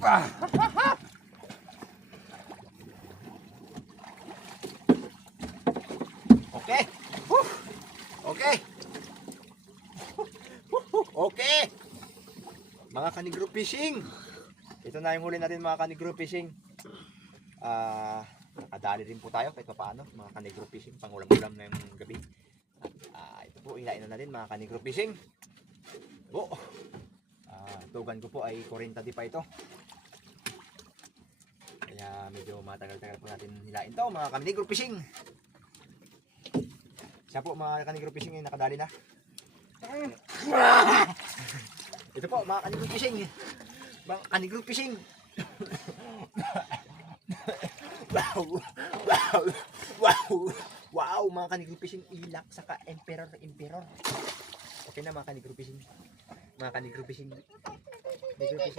Okay. Okay. Okay. Mga kanigro fishing. Ito na yung huli natin mga kanigro fishing. Nakadali rin po tayo kahit paano mga kanigro fishing. Pangulam-ulam na yung gabi. Ito po, hilain na natin mga kanigro fishing. Tugan ko po ay 40 di pa ito. Kaya medyo matagal-tagal po natin hilain to mga kanigro fishing. Siya po mga kanigro fishing ay nakadali na. Ito po mga kanigro fishing. Mga kanigro fishing. Wow, mga kanigro fishing, ilak saka emperor. Okay na mga kanigro fishing. Mga kanigro fishing.